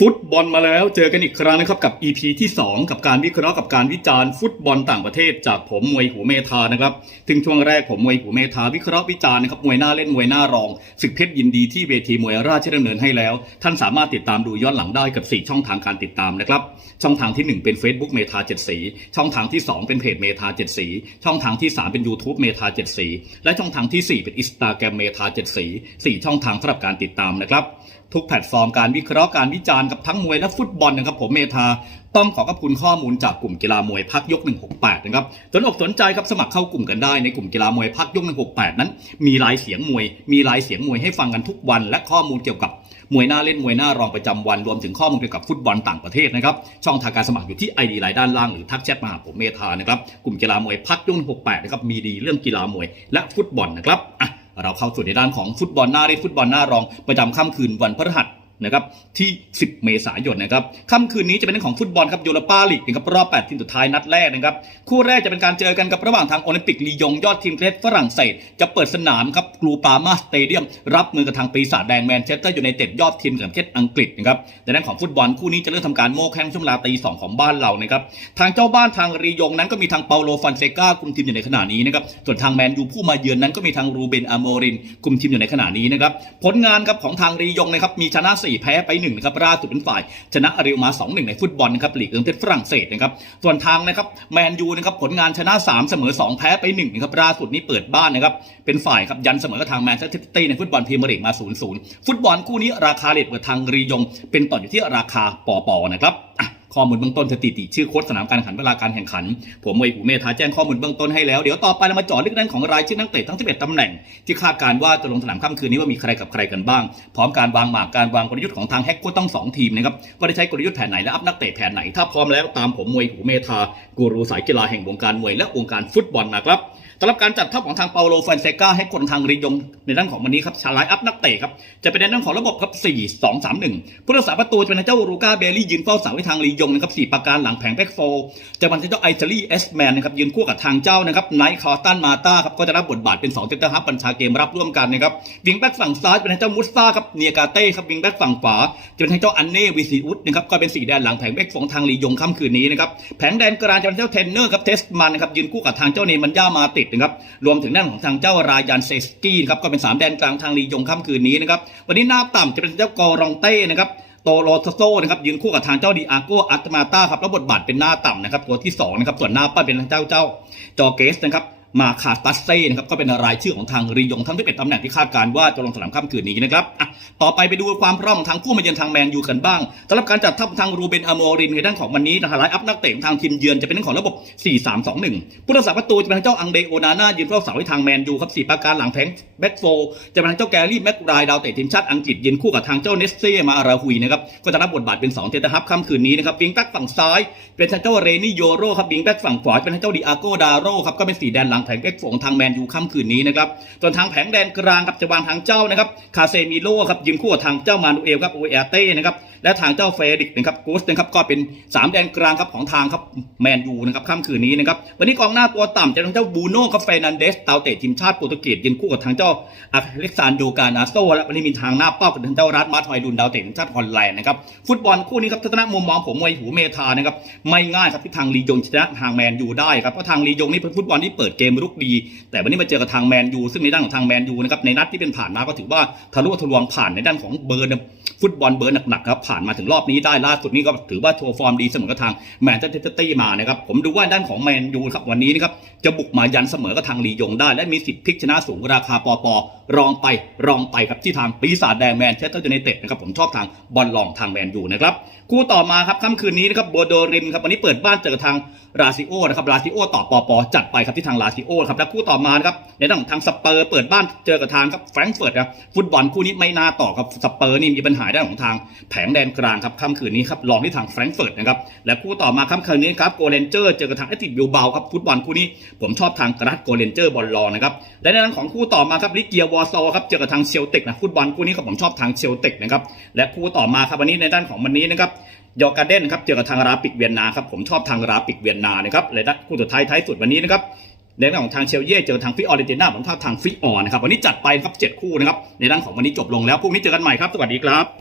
ฟุตบอลมาแล้วเจอกันอีกครั้งนะครับกับ EP ที่ 2 กับการวิเคราะห์กับการวิจารณ์ฟุตบอลต่างประเทศจากผมมวยหูเมธานะครับถึงช่วงแรกผมมวยหูเมธาวิเคราะห์วิจารณ์นะครับมวยหน้าเล่นมวยหน้ารองศึกเพชรยินดีที่เวทีมวยราชดำเนินให้แล้ว ท่านสามารถติดตามดูย้อนหลังได้กับ 4 ช่องทางการติดตามนะครับช่องทางที่ 1 เป็น Facebook เมธาเจ็ดสีช่องทางที่ 2 เป็นเพจเมธาเจ็ดสีช่องทางที่ 3 เป็น YouTube เมธาเจ็ดสีและช่องทางที่ 4 เป็นอินสตาแกรมเมธาเจ็ดสีสี่ช่องทางสำหรับการติดตามนะครับทุกแพลตฟอร์มการวิเคราะห์การวิจารณกับทั้งมวยและฟุตบอลนะครับผมเมธาต้องขอขอบคุณข้อมูลจากกลุ่มกีฬามวยพักยก 168 นะครับสนอกสนใจครับสมัครเข้ากลุ่มกันได้ในกลุ่มกีฬามวยพักยก 168 นั้น มีรายเสียงมวย มีรายเสียงมวยให้ฟังกันทุกวัน และข้อมูลเกี่ยวกับมวยหน้าเล่นมวยหน้ารองประจำวันรวมถึงข้อมูลเกี่ยวกับฟุตบอลต่างประเทศนะครับช่องทางการสมัครอยู่ที่ไอดีไลน์ด้านล่างหรือทักแชทมาหาผมเมธานะครับกลุ่มกีฬามวยพักยก 168 นะครับมีดีเรื่องกีฬามวยและฟุตบอลนะครับอะเราเข้าสู่ในด้านของฟุตบอลหน้าเล่นฟุตบอลหน้ารองประจำค่ำคืนวันพฤหัส นะครับที่ 10 เมษายนนะครับค่ำคืนนี้จะเป็นเรื่องของฟุตบอลครับโยโรปาลีกนะครับรอบ 8 ทีมสุดท้ายนัดแรกนะครับคู่แรกจะเป็นการเจอกันกับระหว่างทางโอลิมปิกลียงยอดทีมประเทศฝรั่งเศส จะเปิดสนามครับกรูปามาสเตเดียม รับมือกับทางปีศาจแดงแมนเชสเตอร์อยูไนเต็ดยอดทีมกับประเทศอังกฤษนะครับในด้านของฟุตบอลคู่นี้จะเริ่มทำการโม่แข้งช่วงเวลาตีสองของบ้านเรานะครับทางเจ้าบ้านทางรียงนั้นก็มีทางเปาโลฟันเซกาคุมทีมอยู่ในขณะนี้นะครับส่วนทางแมนยูผู้มาเยือนนั้นก็มีทางรูเบนอโมรินคุมทีมอยู่ในขณะนี้นะครับผลงานครับของทางรียงนะครับมีชนะ4แพ้ไป1นะครับล่าสุดเป็นฝ่าย ชนะอาริวมา 2-1 ในฟุตบอลนะครับลีกเอิงเทศฝรั่งเศสนะครับส่วนทางนะครับแมนยูนะครับผลงานชนะ 3 เสมอ 2 แพ้ไป1นะครับล่าสุดนี้เปิดบ้านนะครับเป็นฝ่ายครับยันเสมอกับทางแมนเชสเตอร์ซิตี้ในฟุตบอลพรีเมียร์ลีกมา 0-0 ฟุตบอลคู่นี้ราคาเลทเปิดทางรียง เป็นต่ออยู่ที่ราคาปอปอนะครับ ข้อมูลเบื้องต้นสถิติชื่อโค้ชสนามการแข่งขันเวลาการแข่งขัน ผมมวยหูเมธาแจ้งข้อมูลเบื้องต้นให้แล้ว เดี๋ยวต่อไปเรามาเจาะลึกด้นของรายชื่อนักเตะทั้ง 11ตำแหน่ง ที่คาดการว่าจะลงสนามค่ำคืนนี้ว่ามีใครกับใครกันบ้าง พร้อมการวางหมากการวางกลยุทธ์ของทางแฮกโค้ชต้องสองทีมนะครับว่าได้ใช้กลยุทธ์แผนไหนและอัพนักเตะแผนไหนถ้าพร้อมแล้วตามผมมวยหูเมธากูรูสายกีฬาแห่งวงการมวยและวงการฟุตบอลนะครับ สำหรับการจัดทัพของทางเปาโลฟานเซกาให้คนทางรียง ในด้านของวันนี้ครับชาไลอัพนักเตะครับ จะเป็นในด้านของระบบครับ 4 2 3 1 ผู้รักษาประตูจะเป็นเจ้ารูกาเบลลี่ยืนเฝ้าเสาให้ทางรียงนะครับ4ประการหลังแผงแบ็กโฟจะเป็นเจ้าไอซอรี่เอสแมนนะครับยืนคู่กับทางเจ้านะครับไนท์คอร์ตันมาตาครับก็จะรับบทบาทเป็น2เซนเตอร์ฮับบัญชาเกมรับร่วมกันนะครับวิงแบ็กฝั่งซ้ายเป็นเจ้ามุสซาครับเนียกาเต้ครับวิงแบ็กฝั่งขวาจะเป็นเจ้าอันเน่วิซิอุสนะครับก็เป็นสีแดนหลังแผงแบ็กของทางรียงค่ำคืนนี้นะครับแผงแดนกลางจะเป็นเจ้าเทนเนอร์ครับเทสมันนะครับยืนคู่กับทางเจ้าเนมันย่ามาติดนะครับรวมถึงด้านของทางเจ้ารายันเซสกี้นะครับก็เป็น 3 แดนกลางทางลียงค่ำคืนนี้นะครับวันนี้หน้าต่ำจะเป็นเจ้ากอรองเต้นะครับโตโรโตโซนะครับยืนคู่กับทางเจ้าดีอาโกอัตมาตาครับแล้วบทบาทเป็นหน้าต่ำนะครับตัวที่2นะครับส่วนหน้าป้าเป็นทางเจ้าเจ้าจอเกสนะครับ มาคาตัสเซ่นะครับก็เป็นรายชื่อของทางรียงทั้งที่เป็นตำแหน่งที่คาดการว่าจะลงสนามค่ำคืนนี้นะครับต่อไปไปดูความพร้อมของทางผู้มาเยือนทางแมนยูกันบ้างสำหรับการจัดทัพทางรูเบนอโมรินในด้านของวันนี้ทางไลน์อัพนักเตะทางทีมเยือนจะเป็นเรื่องของระบบ 4-3-2-1 ผู้รักษาประตูจะเป็นทางเจ้าอังเดโอนาน่ายืนเฝ้าเสาให้ทางแมนยูครับสี่ประการหลังแผงแบ็กโฟจะเป็นทางเจ้าแกรี่แม็กไรดาวเตะทีมชาติอังกฤษยืนคู่กับทางเจ้าเนสเซ่มาอาราฮุยนะครับก็จะรับบทบาทเป็น2เทนฮับค่ำคืนนี้นะครับวิงแบ็กฝั่งซ้าย เป็นทางเจ้าเรนี่โยโรครับวิงแบ็กฝั่งขวาเป็นทางเจ้าดิอาโกดาโรครับก็เป็นสีแดนหลังแผงเอ็กฟของทางแมนยูค่ำคืนนี้นะครับส่วนทางแผงแดนกลางครับจะวางทางเจ้านะครับคาเซมิโลครับยืนคู่กับทางเจ้ามานูเอลครับโอเอเต้นะครับ และทางเจ้าเฟรดิกนะครับกูสนะครับก็เป็น 3 แดนกลางครับของทางครับแมนยูนะครับค่ำคืนนี้นะครับวันนี้กองหน้าตัวต่ำจะเป็นทางเจ้าบูโน่ครับเฟนันเดสดาวเตะทีมชาติโปรตุเกสยืนคู่กับทางเจ้าอเล็กซานโดกานาโซและวันนี้มีทางหน้าเป้ากับทางเจ้ารัฐมาทอยดุนดาวเตะทีมชาติฮอลแลนด์นะครับฟุตบอลคู่นี้ครับทัศนะมุมมองผมมวยหูเมธานะครับไม่ง่ายครับที่ทางลียงชนะทางแมนยูได้ครับเพราะทางลียงนี่เป็นฟุตบอลที่เปิดเกมรุกดี แต่วันนี้มาเจอกับทางแมนยูซึ่งในด้านของทางแมนยูนะครับในนัดที่เป็นผ่านมาก็ถือว่าทะลุทะลวงผ่านในด้านของเบอร์ฟุตบอลเบอร์หนักๆครับผ่านมาถึงรอบนี้ได้ล่าสุดนี้ก็ถือว่าโชว์ฟอร์มดีเสมอกับทางแมนเชสเตอร์ตี้มานะครับผมดูว่าด้านของแมนยูครับวันนี้นะครับจะบุกมายันเสมอกับทางลียงได้ และมีสิทธิ์พลิกชนะสูงราคาปอปอรองไปรองไปครับที่ทางปีศาจแดงแมนเชสเตอร์ยูไนเต็ดนะครับผมชอบทางบอลลองทางแมนยูนะครับคู่ต่อมาครับค่ำคืนนี้นะครับโบโดริมครับวันนี้เปิดบ้านเจอกับทางราซิโอนะครับราซิโอต่อปอปอจัดไปครับที่ทางราซิโอครับและคู่ต่อมานะครับในด้านของทางสเปอร์เปิดบ้านเจอกับทางครับแฟรงก์เฟิร์ตครับฟุตบอลคู่นี้ไม่น่าต่อครับสเปอร์นี่มีปัญหาด้านของทางแผงแดนกลางครับค่ำคืนนี้ครับลองที่ทางแฟรงก์เฟิร์ตนะครับและคู่ต่อมาค่ำคืนนี้ครับโกเลนเจอร์เจอกับทางแอตติบิลเบาครับฟุตบอลคู่นี้ผมชอบทางกรัตโกเลนเจอร์บอลลองนะครับและในด้านของคู่ต่อมาครับลิเกียวอร์ซอครับเจอกับทางเชลติกนะฟุตบอลคู่นี้ครับผมชอบทางเชลติกนะครับและคู่ต่อมาครับวันนี้ในด้านของวันนี้นะครับยอร์การเดนครับเจอกับทางราปิกเวียนนาครับผมชอบทางราปิกเวียนนานะครับและคู่สุดท้ายท้ายสุดวันนี้นะครับในด้านของทางเชลเย่เจอทางฟิออเรนติน่าผมชอบทางฟิออนะครับวันนี้จัดไปครับเจ็ดคู่นะครับในด้านของวันนี้จบลงแล้วพรุ่งนี้เจอกันใหม่ครับสวัสดีครับ